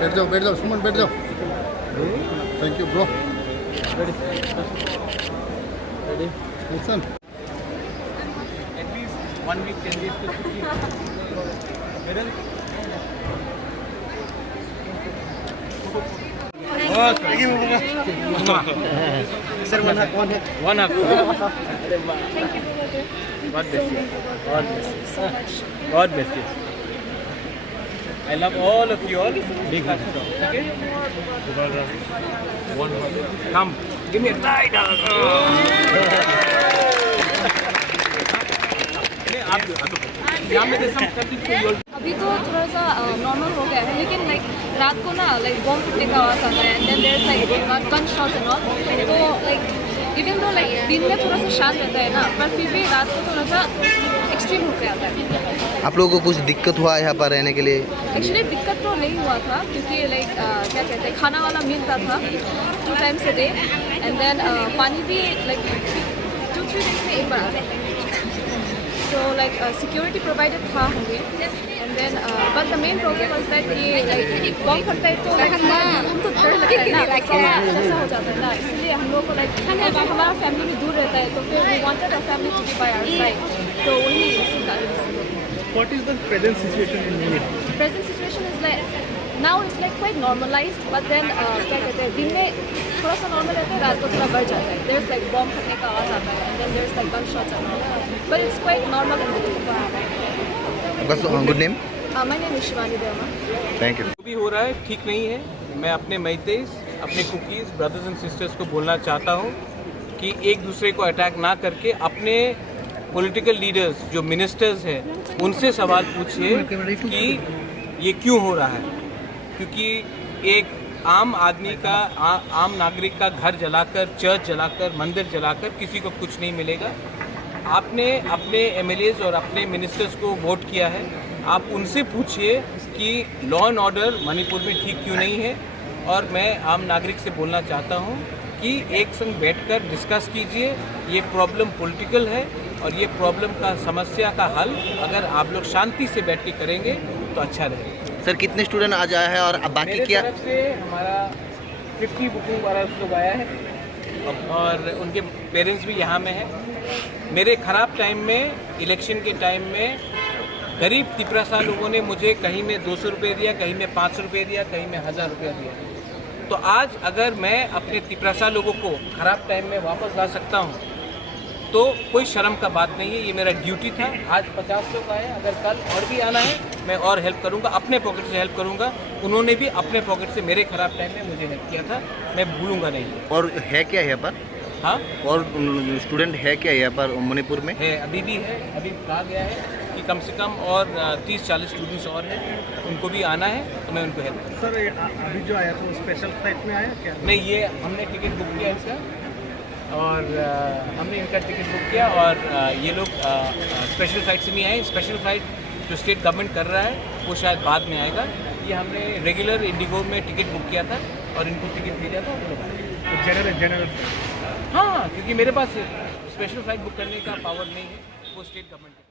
बैठ जाओ सुमन बैठ जाओ। Thank you bro. Action. At least 1 week, 10 days to छुट्टी। सर वन हक One hug. Thank you, brother. God bless you. God bless you so much. God bless you. I love all of you all. Big hug. Okay? One hug. Come. Give me a tight hug. यहाँ में some something for you. अभी तो थोड़ा सा normal हो गया है, लेकिन लाइक रात को ना लाइक बॉम्ब फटने का आवाज़ आता है, and then there is like gun shots and all. तो लाइक इवन दो लाइक दिन में थोड़ा सा शांत रहता है ना, पर फिर भी रात को थोड़ा सा एक्सट्रीम होकर आता है। आप लोगों को कुछ दिक्कत हुआ है यहाँ पर रहने के लिए? एक्चुअली दिक्कत तो नहीं हुआ था, क्योंकि लाइक क्या कहते हैं, खाना वाला मिलता था 2 times a day, and then पानी भी लाइक 2-3 डेज में एक बार आता है। So like security provided था हमें, and then but the main problem was that ये like बॉम्ब फटता है तो like हम तो डर लगता है ना, ऐसा हो जाता है ना, इसलिए हम लोग को like हमारा फैमिली भी दूर रहता है, तो फिर we wanted our family to be by our side, तो वही इसी कारण। What is the present situation in Munich? Present situation is like now it's like quite normalized, but then क्या कहते हैं, दिन में थोड़ा सा नॉर्मल रहता है, रात को थोड़ा बढ़ जाता है। There's like बॉम्ब फटने का आवाज़ आता है, and then there's like gunshots and all, but it's quite normal in the day. आपका good name? My name is Shivani Deva. Thank you. जो भी हो रहा है ठीक नहीं है। मैं अपने मैतेज, अपने कुकीज़, ब्रदर्स एंड सिस्टर्स को बोलना चाहता हूँ कि एक दूसरे को अटैक ना करके अपने पॉलिटिकल लीडर्स जो मिनिस्टर्स हैं उनसे सवाल पूछिए कि ये क्यों हो रहा है, क्योंकि एक आम आदमी का आम नागरिक का घर जलाकर, चर्च जलाकर, मंदिर जलाकर किसी को कुछ नहीं मिलेगा। आपने अपने एमएलएज और अपने मिनिस्टर्स को वोट किया है, आप उनसे पूछिए कि लॉ एंड ऑर्डर मणिपुर में ठीक क्यों नहीं है। और मैं आम नागरिक से बोलना चाहता हूँ कि एक संग बैठकर डिस्कस कीजिए। ये प्रॉब्लम पॉलिटिकल है और ये प्रॉब्लम का समस्या का हल अगर आप लोग शांति से बैठ के करेंगे तो अच्छा रहेगा। सर कितने स्टूडेंट आज आया है और अब बाकी मेरे क्या? तरफ से हमारा 50 बुकिंग वाला लोग आया है और उनके पेरेंट्स भी यहाँ में हैं। मेरे ख़राब टाइम में, इलेक्शन के टाइम में गरीब तिपरासा लोगों ने मुझे कहीं में 200 रुपये दिया, कहीं में 500 रुपये दिया, कहीं में 1000 रुपया दिया। तो आज अगर मैं अपने तिपरासा लोगों को ख़राब टाइम में वापस ला सकता हूँ तो कोई शर्म का बात नहीं है, ये मेरा ड्यूटी था। आज 50 लोग आए, अगर कल और भी आना है मैं और हेल्प करूँगा, अपने पॉकेट से हेल्प करूँगा। उन्होंने भी अपने पॉकेट से मेरे ख़राब टाइम में मुझे हेल्प किया था, मैं भूलूँगा नहीं। और है क्या यहाँ पर? हाँ, और स्टूडेंट है क्या यहाँ पर मणिपुर में? है, अभी भी है। अभी कहा गया है कि कम से कम और 30-40 स्टूडेंट्स और हैं, उनको भी आना है तो मैं उनको हेल्प करूँगा। सर अभी जो आया था स्पेशल फ्लाइट में आया क्या? नहीं, ये हमने टिकट बुक किया इसका और हमने इनका टिकट बुक किया और ये लोग स्पेशल फ्लाइट से नहीं आए। स्पेशल फ्लाइट जो स्टेट गवर्नमेंट कर रहा है वो शायद बाद में आएगा। ये हमने रेगुलर इंडिगो में टिकट बुक किया था और इनको टिकट भेजा था, वो लोग आए। जनरल हाँ, क्योंकि मेरे पास स्पेशल फ्लाइट बुक करने का पावर नहीं है, वो स्टेट गवर्नमेंट